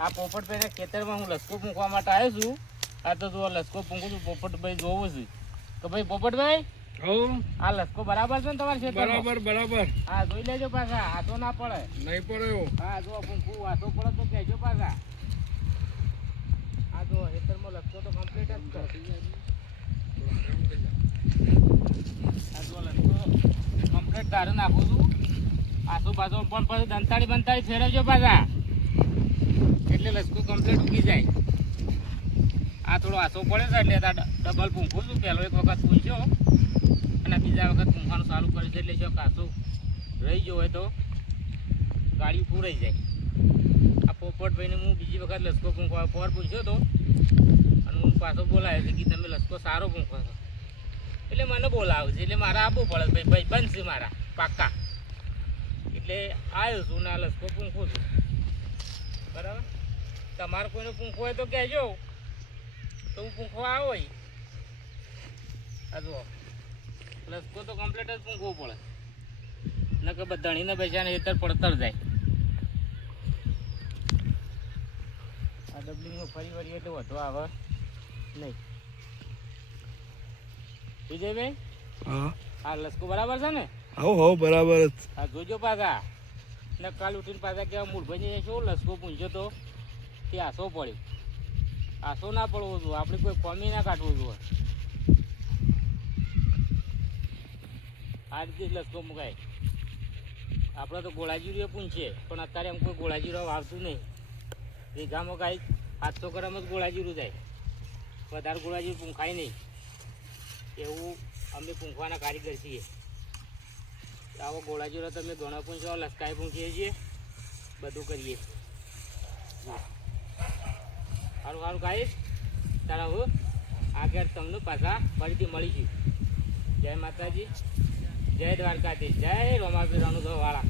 આ પોપટભાઈ ખેતરમાં હું લસકો મૂકવા માટે આવ્યો છું. આ તો જો લસકો મૂકું છું, પોપટભાઈ જોવું છું કે ભાઈ પોપટભાઈ આ લસકો બરાબર છે ને તમારે ખેતરમાં? બરાબર. હા જોઈ લેજો પાછા, આતો ના પડે. નહીં પડ્યો. હા જો પૂંખું આતો પડે તો કહેજો પાછા. આ જો ખેતરમાં લસકો તો કમ્પ્લીટ જ છે. આ જો લસકો કમ્પ્લીટ ધારે નાખું છું. આસો બાજુ પણ પછી દંતાળી ફેરવજો પાછા, એટલે લસકો કમ્પ્લીટ ઉગી જાય. આ થોડો આસો પડે છે એટલે ડબલ પૂંખું છું. પહેલો એક વખત પૂંછ્યો અને બીજા વખત પૂંખવાનું ચાલુ કરી છે, એટલે જો કાસો રહી ગયો હોય તો ગાડી પૂરાઈ જાય. આ પોપટભાઈને હું બીજી વખત લસકો પૂંખવા પર પૂછ્યો હતો અને હું પાછો બોલાવ્યો છે કે તમે લસકો સારો પૂંખો છો, એટલે મને બોલાવે છે. એટલે મારે આપવું પડે ભાઈ બંધ છે મારા પાક્કા, એટલે આવ્યો છું ને આ લસકો પૂંખું છું. બરાબર, તમારે કોઈને પૂંખો હોય તો કહેજો, તો હું પૂંખવા આવો. આ જુઓ લસકો તો કમ્પ્લીટ જ પૂંખવો પડે, ન કે ધણીને પૈસાને હેતર પડતર જાય. આ ડબલિંગમાં ફરી વળીએ એટલે વધુ આવે નહીં. વિજયભાઈ આ લસકો બરાબર છે ને? હો બરાબર જ. હા જોજો પાછા, ને કાલ ઉઠીને પાછા કેવા મૂળભાઈ શું લસકો પૂંછ્યો તો તે આસો પડ્યો. આસો ના પડવો જોઈએ, આપણે કોઈ કોમી ના કાઢવું જોઈએ. આ રીતે જ લસકો મુકાય. આપણે તો ગોળાજીરો પૂંછીએ, પણ અત્યારે એમ કોઈ ગોળાજીરો આવતું નહીં. એ ગામમાં કાંઈ 700 ગ્રામ જ ગોળાજીરું જાય, વધારે ગોળાજીરું પૂંખાય નહીં. એવું અમે પૂંખવાના કારીગર છીએ. આવો ગોળાજીરો તમે દોણા પૂંછો, લસકાઈ પૂંછીએ છીએ, બધું કરીએ. સારું સારું ગાઈશ, તારા હું આગળ તમને પાછા ફરીથી મળીશું. જય માતાજી, જય દ્વારકાધીશ, જય રોમાપીર અનુભવ વાળા.